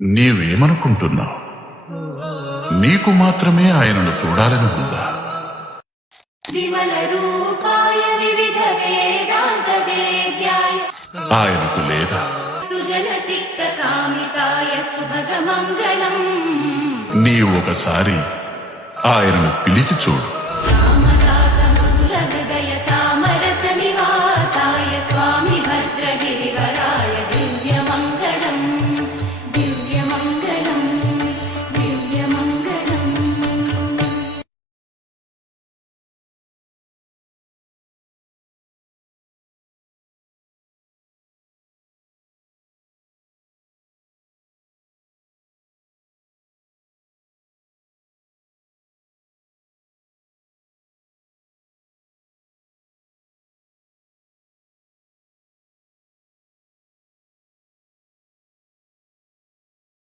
నీవేమనుకుంటున్నావు? నీకు మాత్రమే ఆయనను చూడాలని ఉందా? ఆయనకు లేదా? నీవు ఒకసారి ఆయనను పిలిచి చూడు.